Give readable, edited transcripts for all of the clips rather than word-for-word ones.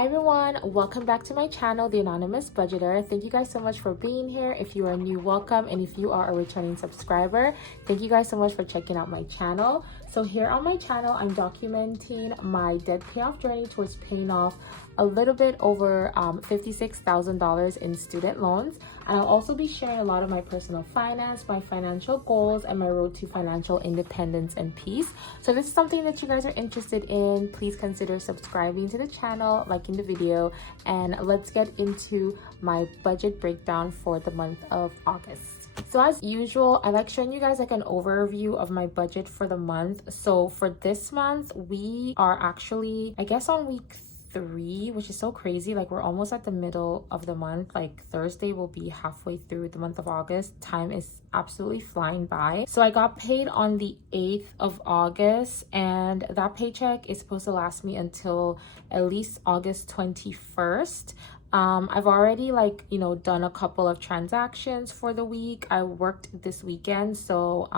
Hi everyone, welcome back to my channel, The Anonymous Budgeter. Thank you guys so much for being here. If you are new, welcome, and if you are a returning subscriber, thank you guys so much for checking out my channel. So here on my channel, I'm documenting my debt payoff journey towards paying off a little bit over $56,000 in student loans. And I'll also be sharing a lot of my personal finance, my financial goals, and my road to financial independence and peace. So if this is something that you guys are interested in, please consider subscribing to the channel, liking the video, and let's get into my budget breakdown for the month of August. So as usual, I like showing you guys like an overview of my budget for the month. So for this month, we are actually, I guess, on week 3, which is so crazy. Like, we're almost at the middle of the month. Like, Thursday will be halfway through the month of August. Time is absolutely flying by. So I got paid on the 8th of August, and that paycheck is supposed to last me until at least August 21st. I've already done a couple of transactions for the week. I worked this weekend, so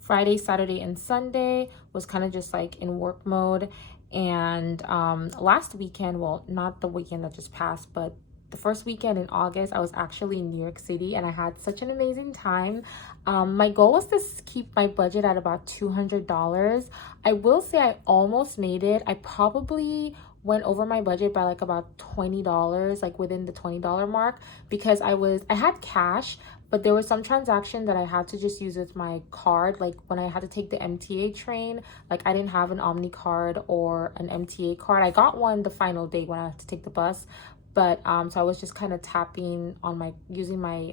Friday, Saturday, and Sunday was kind of just like in work mode. And last weekend, well, not the weekend that just passed, but the first weekend in August, I was actually in New York City, and I had such an amazing time. My goal was to keep my budget at about $200. I will say I almost made it. I probably went over my budget by like about $20, like within the $20 mark, because I had cash, but there was some transaction that I had to just use with my card. Like when I had to take the MTA train, like I didn't have an Omni card or an MTA card. I got one the final day when I had to take the bus, but so I was just kind of tapping on using my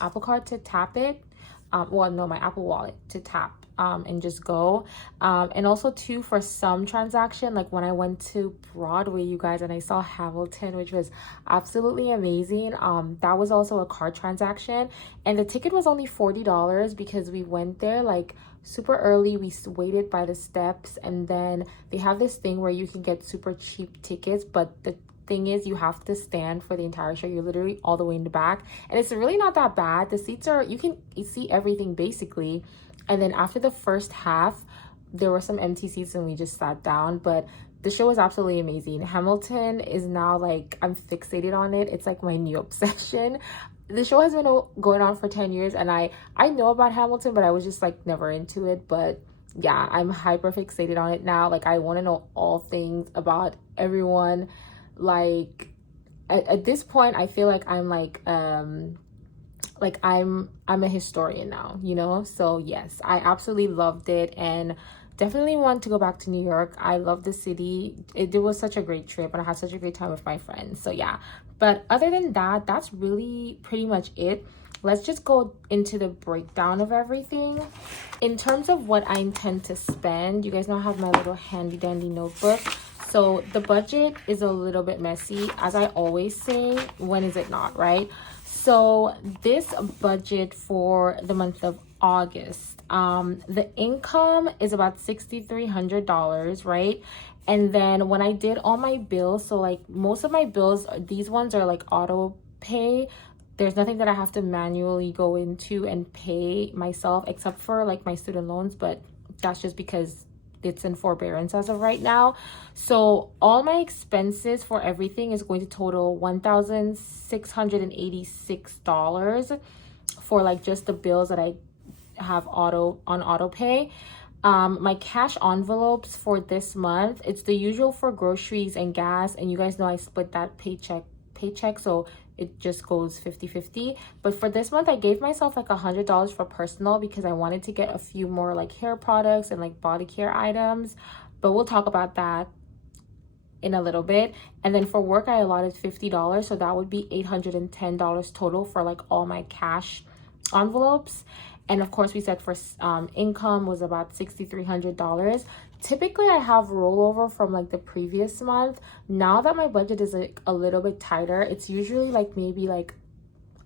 Apple card to tap it. My Apple Wallet to tap and just go. And also too, for some transaction, like when I went to Broadway, you guys, and I saw Hamilton, which was absolutely amazing. That was also a card transaction, and the ticket was only $40 because we went there like super early. We waited by the steps, and then they have this thing where you can get super cheap tickets, but the thing is you have to stand for the entire show. You're literally all the way in the back, and it's really not that bad. The seats are, you can see everything basically. And then after the first half, there were some empty seats and we just sat down, but the show was absolutely amazing. Hamilton is now like, I'm fixated on it. It's like my new obsession. The show has been going on for 10 years, and I know about Hamilton, but I was just like never into it. But yeah, I'm hyper fixated on it now. Like, I want to know all things about everyone. Like at this point, I feel like I'm I'm a historian now, you know? So yes, I absolutely loved it, and definitely want to go back to New York. I love the city. It was such a great trip, and I had such a great time with my friends. So yeah, but other than that, that's really pretty much it. Let's just go into the breakdown of everything. In terms of what I intend to spend, you guys know I have my little handy dandy notebook. So the budget is a little bit messy, as I always say. When is it not, right? So this budget for the month of August, the income is about $6,300, right? And then when I did all my bills, so like most of my bills, these ones are like auto pay. There's nothing that I have to manually go into and pay myself, except for like my student loans, but that's just because it's in forbearance as of right now. So all my expenses for everything is going to total $1,686 for like just the bills that I have auto pay. My cash envelopes for this month, it's the usual for groceries and gas, and you guys know I split that paycheck, so it just goes 50-50. But for this month, I gave myself like $100 for personal because I wanted to get a few more like hair products and like body care items, but we'll talk about that in a little bit. And then for work, I allotted $50, so that would be $810 total for like all my cash envelopes. And of course, we said for income was about $6,300. Typically, I have rollover from like the previous month. Now that my budget is like a little bit tighter, it's usually like maybe like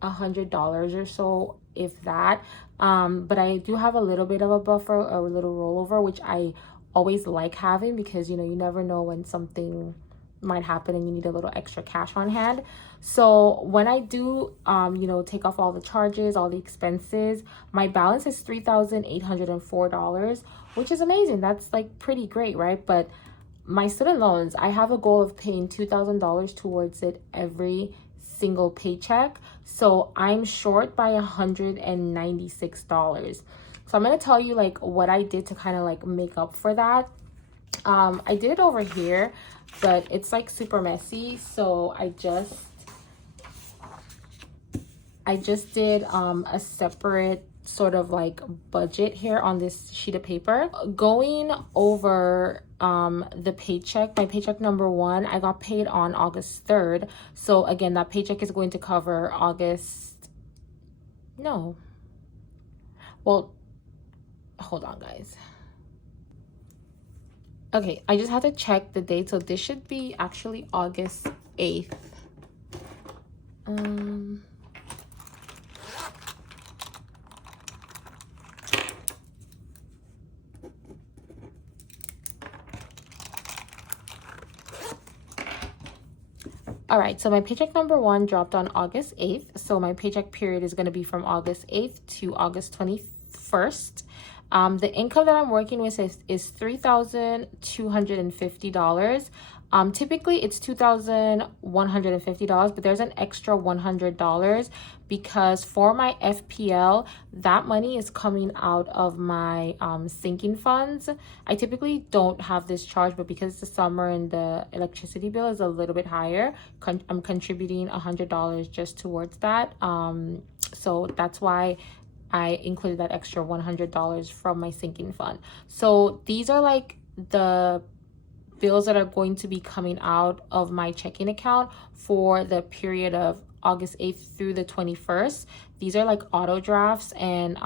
$100 or so, if that. But I do have a little bit of a buffer, a little rollover, which I always like having, because you know, you never know when something might happen and you need a little extra cash on hand. So when I do take off all the charges, all the expenses, my balance is $3,804, which is amazing. That's like pretty great, right? But my student loans, I have a goal of paying $2,000 towards it every single paycheck. So I'm short by $196. So I'm going to tell you like what I did to kind of like make up for that. I did it over here, but it's like super messy. So I just did a separate sort of like budget here on this sheet of paper. Going over the paycheck, my paycheck number 1, I got paid on August 3rd. So again, that paycheck is going to cover hold on guys. Okay, I just had to check the date. So this should be actually August 8th. All right, so my paycheck number 1 dropped on August 8th. So my paycheck period is going to be from August 8th to August 21st. The income that I'm working with is $3,250. Typically it's $2,150, but there's an extra $100 because for my FPL, that money is coming out of my sinking funds. I typically don't have this charge, but because it's the summer and the electricity bill is a little bit higher, I'm contributing $100 just towards that. So that's why I included that extra $100 from my sinking fund. So these are like the bills that are going to be coming out of my checking account for the period of August 8th through the 21st. These are like auto drafts, and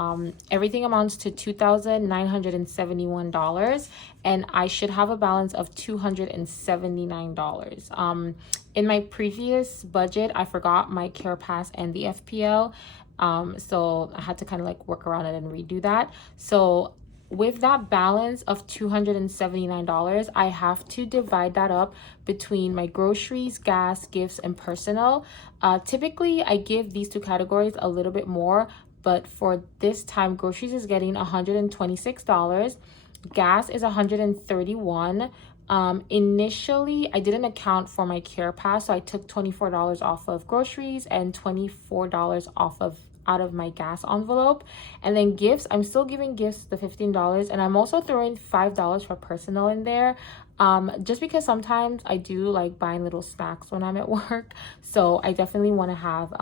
everything amounts to $2,971, and I should have a balance of $279. In my previous budget, I forgot my Care Pass and the FPL. So I had to kind of like work around it and redo that. So with that balance of $279, I have to divide that up between my groceries, gas, gifts, and personal. Typically, I give these two categories a little bit more, but for this time, groceries is getting $126. Gas is $131. Initially, I didn't account for my Care Pass, so I took $24 off of groceries and $24 out of my gas envelope. And then gifts, I'm still giving gifts the $15, and I'm also throwing $5 for personal in there, just because sometimes I do like buying little snacks when I'm at work, so I definitely want to have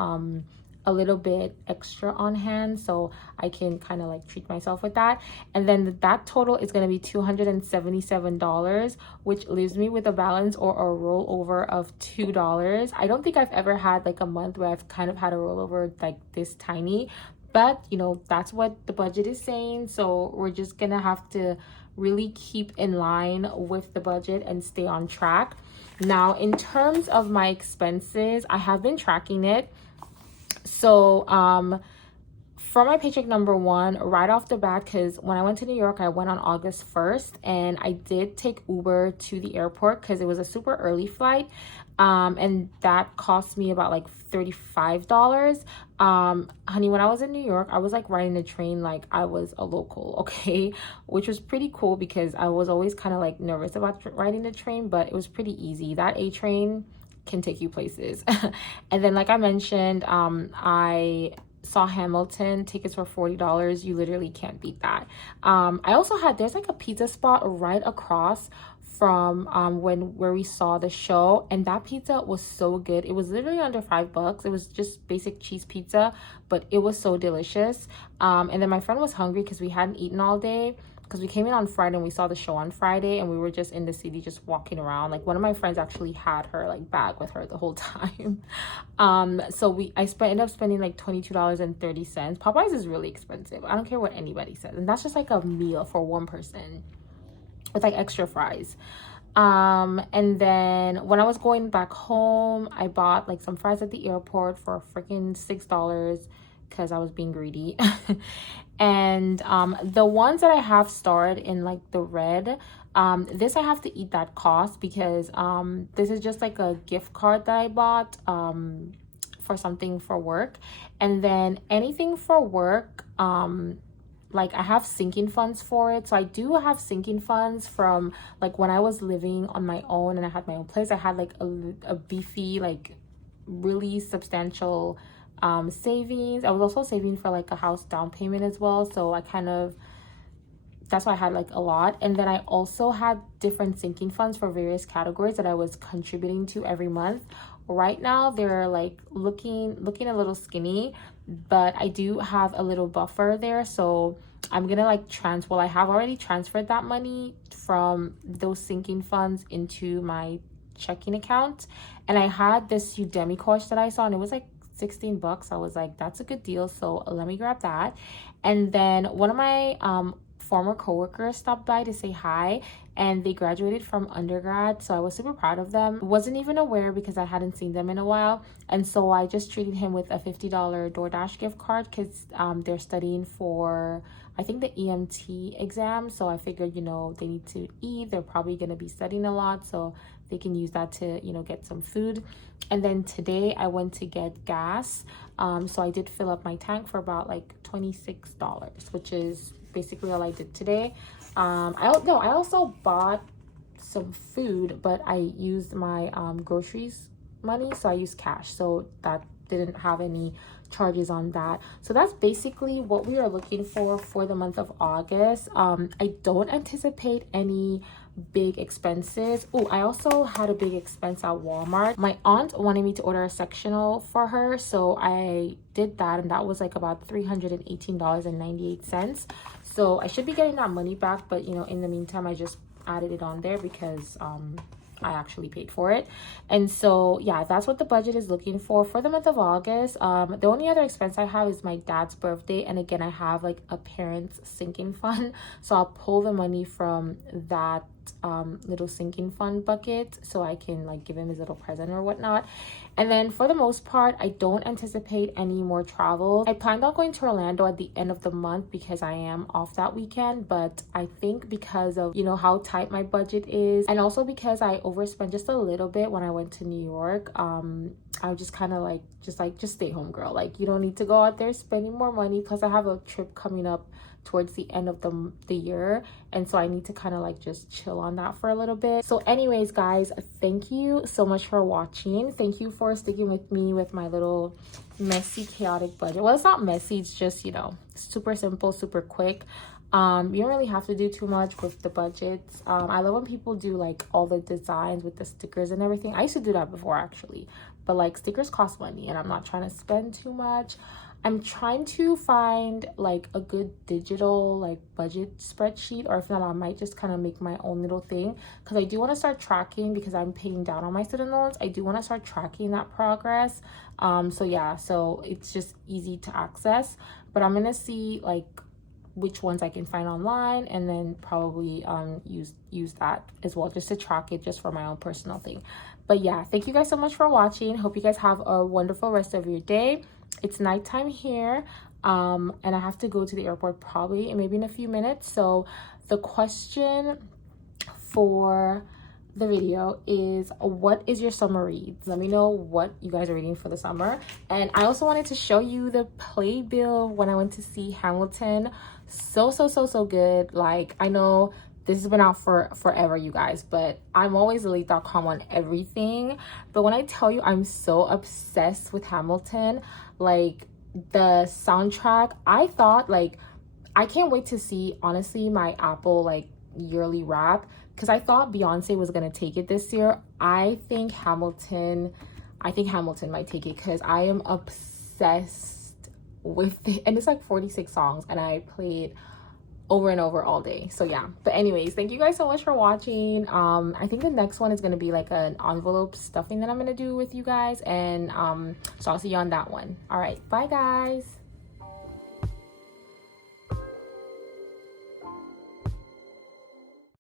a little bit extra on hand so I can kind of like treat myself with that. And then that total is going to be $277, which leaves me with a balance or a rollover of $2. I don't think I've ever had like a month where I've kind of had a rollover like this tiny, but you know, that's what the budget is saying, so we're just gonna have to really keep in line with the budget and stay on track. Now, in terms of my expenses, I have been tracking it. So for my paycheck number 1, right off the bat, because when I went to New York, I went on August 1st, and I did take Uber to the airport because it was a super early flight, and that cost me about like $35. Honey, when I was in New York, I was like riding the train like I was a local, okay, which was pretty cool because I was always kind of like nervous about riding the train, but it was pretty easy. That A train can take you places. And then, like I mentioned, I saw Hamilton tickets for $40. You literally can't beat that. I also there's like a pizza spot right across from where we saw the show, and that pizza was so good. It was literally under $5. It was just basic cheese pizza, but it was so delicious. And then my friend was hungry because we hadn't eaten all day, because we came in on Friday and we saw the show on Friday, and we were just in the city just walking around. Like, one of my friends actually had her like bag with her the whole time. So I ended up spending like $22.30. Popeyes is really expensive. I don't care what anybody says, and that's just like a meal for one person with like extra fries. And then when I was going back home, I bought like some fries at the airport for freaking $6 because I was being greedy. And the ones that I have starred in like the red, this I have to eat that cost because this is just like a gift card that I bought for something for work. And then anything for work, like I have sinking funds for it. So I do have sinking funds from like when I was living on my own and I had my own place. I had like a beefy, like really substantial savings. I was also saving for like a house down payment as well. So I kind of, that's why I had like a lot. And then I also had different sinking funds for various categories that I was contributing to every month. Right now they're like looking a little skinny, but I do have a little buffer there. So I'm gonna like I have already transferred that money from those sinking funds into my checking account. And I had this Udemy course that I saw and it was like 16 bucks. I was like, that's a good deal, so let me grab that. And then one of my former coworkers stopped by to say hi, and they graduated from undergrad, so I was super proud of them. Wasn't even aware because I hadn't seen them in a while, and so I just treated him with a $50 DoorDash gift card because they're studying for, I think, the EMT exam. So I figured, you know, they need to eat, they're probably going to be studying a lot, so they can use that to, you know, get some food. And then today I went to get gas, so I did fill up my tank for about like $26, which is basically all I did today. I also bought some food, but I used my groceries money, so I used cash, so that didn't have any charges on that. So that's basically what we are looking for the month of August. I don't anticipate any big expenses. Oh, I also had a big expense at Walmart. My aunt wanted me to order a sectional for her, so I did that, and that was like about $318.98. So I should be getting that money back, but you know, in the meantime I just added it on there because I actually paid for it. And so yeah, that's what the budget is looking for the month of August. The only other expense I have is my dad's birthday, and again I have like a parent's sinking fund, so I'll pull the money from that little sinking fund bucket so I can like give him his little present or whatnot. And then for the most part, I don't anticipate any more travel. I planned on going to Orlando at the end of the month because I am off that weekend, but I think because of, you know, how tight my budget is, and also because I overspent just a little bit when I went to New York, I just kind of like just stay home, girl. Like, you don't need to go out there spending more money. Plus I have a trip coming up towards the end of the year, and so I need to kind of like just chill on that for a little bit. So anyways guys, thank you so much for watching. Thank you for sticking with me with my little messy, chaotic budget. Well, it's not messy, it's just, you know, super simple, super quick. You don't really have to do too much with the budgets. I love when people do like all the designs with the stickers and everything. I used to do that before actually, but like stickers cost money and I'm not trying to spend too much. I'm trying to find like a good digital like budget spreadsheet, or if not, I might just kind of make my own little thing, because I do want to start tracking, because I'm paying down on my student loans. I do want to start tracking that progress. So yeah, so it's just easy to access, but I'm gonna see like which ones I can find online, and then probably use that as well, just to track it, just for my own personal thing. But yeah, thank you guys so much for watching. Hope you guys have a wonderful rest of your day. It's nighttime here, and I have to go to the airport probably maybe in a few minutes. So the question for the video is, what is your summer reads? Let me know what you guys are reading for the summer. And I also wanted to show you the playbill when I went to see Hamilton. So good. Like, I know this has been out for forever, you guys, but I'm always elite.com on everything. But when I tell you I'm so obsessed with Hamilton, like the soundtrack, I thought, like, I can't wait to see, honestly, my Apple like yearly wrap, because I thought Beyonce was gonna take it this year. I think Hamilton might take it, because I am obsessed with it, and it's like 46 songs and I played over and over all day. So yeah, but anyways, thank you guys so much for watching. I think the next one is gonna be like an envelope stuffing that I'm gonna do with you guys, and so I'll see you on that one. All right, bye guys.